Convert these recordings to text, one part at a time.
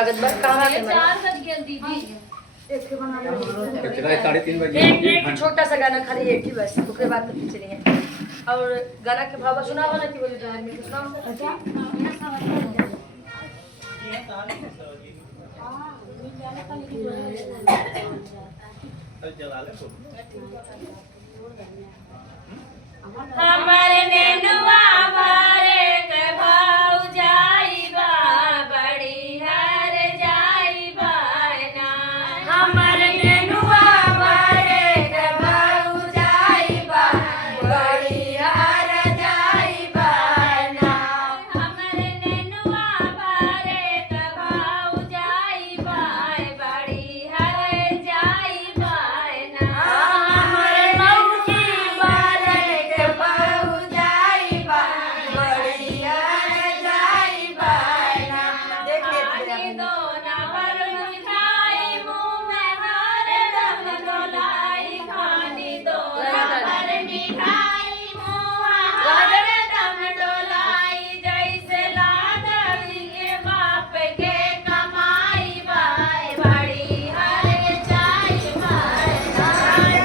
कागज पर कहाँ से चार बज गए दीदी। एक बना लो। चला 3:30 बजे एक छोटा सा गाना खाली एक ही बस उसके बाद तो कुछ नहीं है। और गाना के भाव सुना वाला की बोली तो आदमी को सुनाओ। अच्छा हमारे नेनुआ बारे के भाव जाइबा बड़ी हर जाइबा ना। हमारे नेनुआ बारे के भाव जाइबा बड़ी हर जाइबा ना। हमारे नेनुआ बारे के भाव जाइबा बड़ी हर जाइबा ना। हमारे मौजी बारे के भाव जाइबा बड़ी हर जाइबा ना। खानी दो ना भर मिठाई मुँह में हरदम डोलाई। खानी दो ना भर मिठाई मुँह हरदम डोलाई। जैसे लागल के बाप के कमाई बाय बड़ी हर जाइबा ना।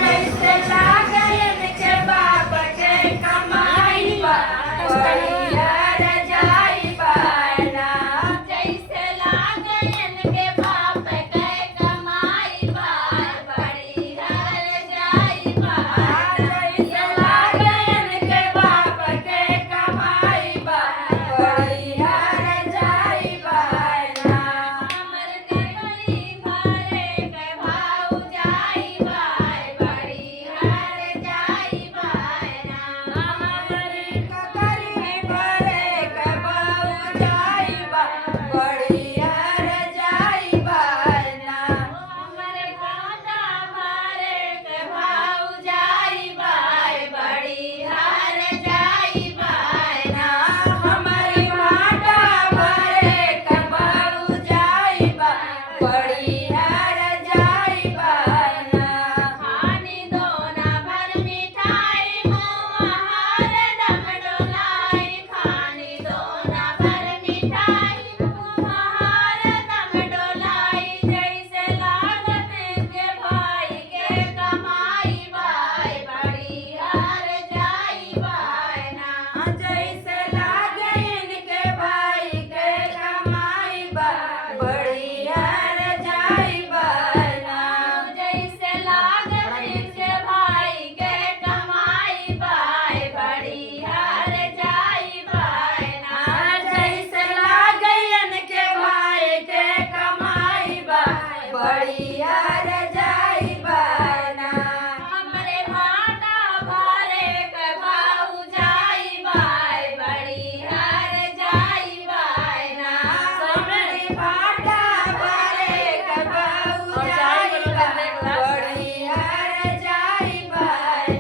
जैसे लागल के बाप के कमाई बाय बड़ी हर जाइबा ना। जैसे लागल के बाप के कमाई बाय बड़ी हर जाइबा। जैसे लागल के बाप के कमाई बाय बड़ी हर जाइबा ना। हमर नेवरी भरे के भाव जाइबा बड़ी हर जाइबा ना। हमर ककरी भरे के भाव जाइबा बड़ी हर जाइबा ना। हमर भाटा भरे के भाव जाइबा बड़ी हर जाइबा ना। हमर भाटा भरे के भाव जाइबा बड़ी हर जाइबा ना। खानी दो ना भर मिठाई मुँह हरदम डोलाई। खानी दो ना भर मिठाई मुँह हरदम डोलाई। जैसे लागत के भाई के कमाई बाय बड़ी हर जाइबा ना। जैसे लागन के भाई के कमाई बाय बड़ी हर जाइबा ना। जैसे लागन के भाई के कमाई बाय बड़ी हर जाइबा ना। जैसे लागन के भाई के कमाई बाय बड़ी हर जाइबा ना। हमरे भाटा भरे के भाव जाइबा बड़ी हर जाइबा ना। हमरे भाटा भरे के भाव जाइबा बड़ी हर जाइबा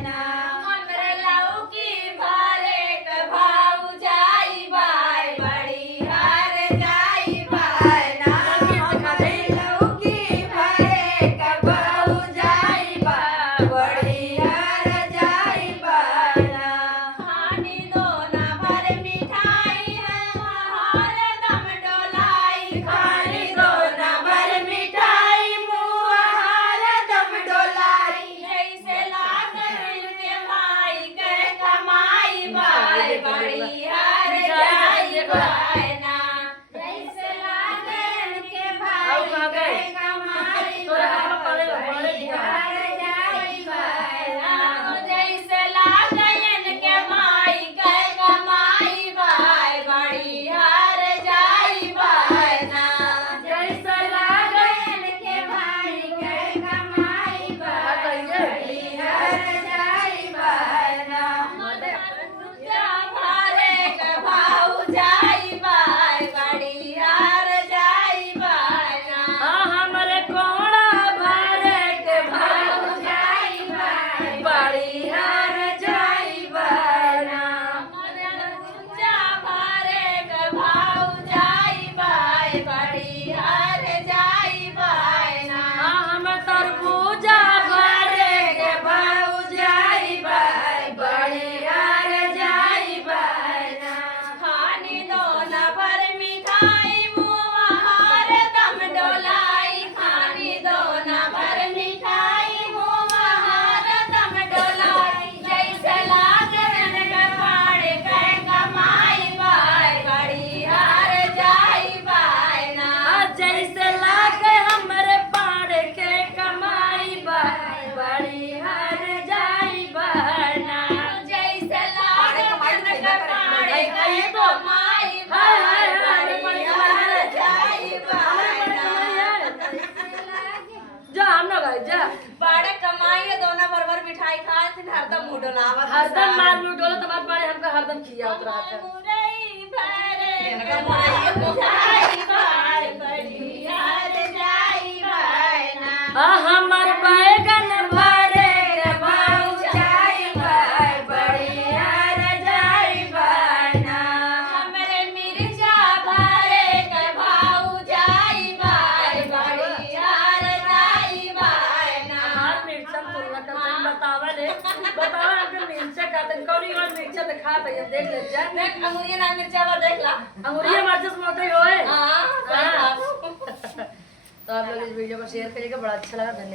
ना। हमरे लौकी भरे के भाव जाइबा बड़ी हर जाइबा ना। हमरे लौकी भरे खाए खाए दिन हरदम मुंह डोलावत हरदम मार मुंह डोला तुम्हारे बारे हमका हरदम खिया उतरा था मुरई भरे के भाऊ जाई बाय बड़ियार जाई बाय ना हमर बैगन भरे के भाऊ जाई बाय बड़ियार जाई बाय ना हमरे मिर्चा भरे के भाऊ जाई बाय बड़ियार जाई बाय ना हमार मिर्चा तुलना कर बतावा हमके मिर्चा खाते कौन और मिर्चा दिखा भाई हम देख ले जा देख अंगुरिया ना मिर्चा बा देख ला अंगूरिया माचिस मोटे होए हां तो आप लोग इस वीडियो को शेयर करिएगा बड़ा अच्छा लगा धन्यवाद।